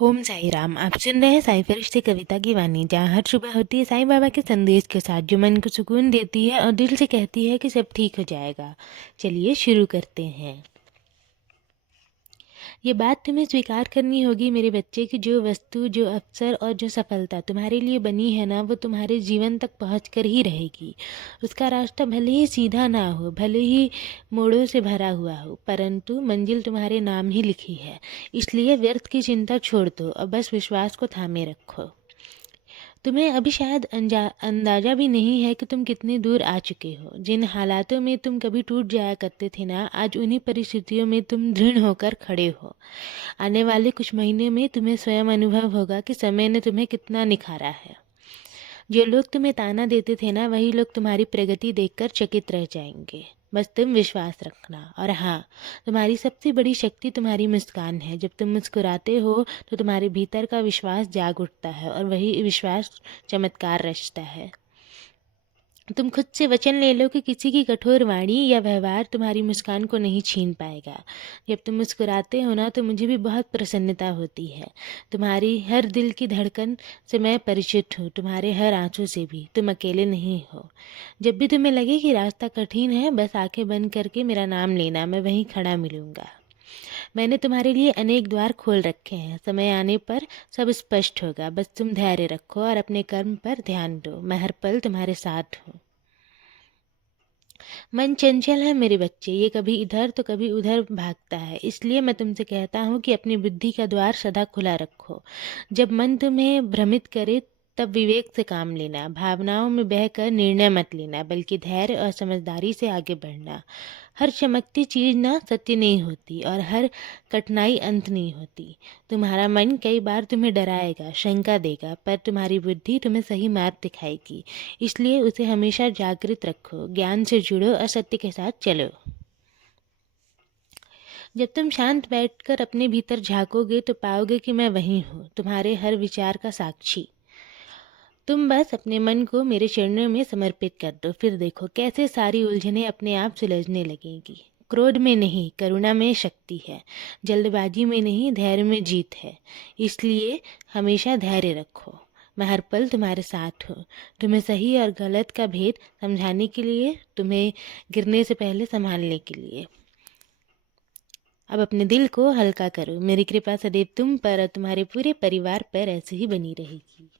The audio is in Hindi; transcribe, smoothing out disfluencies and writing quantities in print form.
ओम साई राम। आप सुन रहे हैं साई फरिश्ते कविता की वाणी, जहाँ हर सुबह होती है साईं बाबा के संदेश के साथ, जो मन को सुकून देती है और दिल से कहती है कि सब ठीक हो जाएगा। चलिए शुरू करते हैं। ये बात तुम्हें स्वीकार करनी होगी मेरे बच्चे कि जो वस्तु, जो अवसर और जो सफलता तुम्हारे लिए बनी है ना, वो तुम्हारे जीवन तक पहुँच कर ही रहेगी। उसका रास्ता भले ही सीधा ना हो, भले ही मोड़ों से भरा हुआ हो, परंतु मंजिल तुम्हारे नाम ही लिखी है। इसलिए व्यर्थ की चिंता छोड़ दो और बस विश्वास को थामे रखो। तुम्हें अभी शायद अंदाजा भी नहीं है कि तुम कितने दूर आ चुके हो। जिन हालातों में तुम कभी टूट जाया करते थे ना, आज उन्हीं परिस्थितियों में तुम दृढ़ होकर खड़े हो। आने वाले कुछ महीने में तुम्हें स्वयं अनुभव होगा कि समय ने तुम्हें कितना निखारा है। जो लोग तुम्हें ताना देते थे ना, वही लोग तुम्हारी प्रगति देखकर चकित रह जाएंगे। बस तुम विश्वास रखना। और हाँ, तुम्हारी सबसे बड़ी शक्ति तुम्हारी मुस्कान है। जब तुम मुस्कुराते हो तो तुम्हारे भीतर का विश्वास जाग उठता है और वही विश्वास चमत्कार रचता है। तुम खुद से वचन ले लो कि किसी की कठोर वाणी या व्यवहार तुम्हारी मुस्कान को नहीं छीन पाएगा। जब तुम मुस्कुराते हो ना, तो मुझे भी बहुत प्रसन्नता होती है। तुम्हारी हर दिल की धड़कन से मैं परिचित हूँ, तुम्हारे हर आंसू से भी। तुम अकेले नहीं हो। जब भी तुम्हें लगे कि रास्ता कठिन है, बस आंखें बंद करके मेरा नाम लेना, मैं वहीं खड़ा मिलूंगा। मैंने तुम्हारे लिए अनेक द्वार खोल रखे हैं। समय आने पर सब स्पष्ट होगा। बस तुम धैर्य रखो और अपने कर्म पर ध्यान दो। मैं हर पल तुम्हारे साथ हूँ। मन चंचल है मेरे बच्चे, ये कभी इधर तो कभी उधर भागता है। इसलिए मैं तुमसे कहता हूँ कि अपनी बुद्धि का द्वार सदा खुला रखो। जब मन तुम्हें भ्रमित करे, तब विवेक से काम लेना। भावनाओं में बहकर निर्णय मत लेना, बल्कि धैर्य और समझदारी से आगे बढ़ना। हर चमकती चीज ना सत्य नहीं होती, और हर कठिनाई अंत नहीं होती। तुम्हारा मन कई बार तुम्हें डराएगा, शंका देगा, पर तुम्हारी बुद्धि तुम्हें सही मार्ग दिखाएगी। इसलिए उसे हमेशा जागृत रखो, ज्ञान से जुड़ो और सत्य के साथ चलो। जब तुम शांत बैठकर अपने भीतर झांकोगे तो पाओगे कि मैं वहीं हूँ, तुम्हारे हर विचार का साक्षी। तुम बस अपने मन को मेरे चरणों में समर्पित कर दो, फिर देखो कैसे सारी उलझनें अपने आप सुलझने लगेंगी। क्रोध में नहीं, करुणा में शक्ति है। जल्दबाजी में नहीं, धैर्य में जीत है। इसलिए हमेशा धैर्य रखो। मैं हर पल तुम्हारे साथ हूँ। तुम्हें सही और गलत का भेद समझाने के लिए, तुम्हें गिरने से पहले संभालने के लिए। अब अपने दिल को हल्का करो। मेरी कृपा सदैव तुम पर और तुम्हारे पूरे परिवार पर ऐसे ही बनी रहेगी।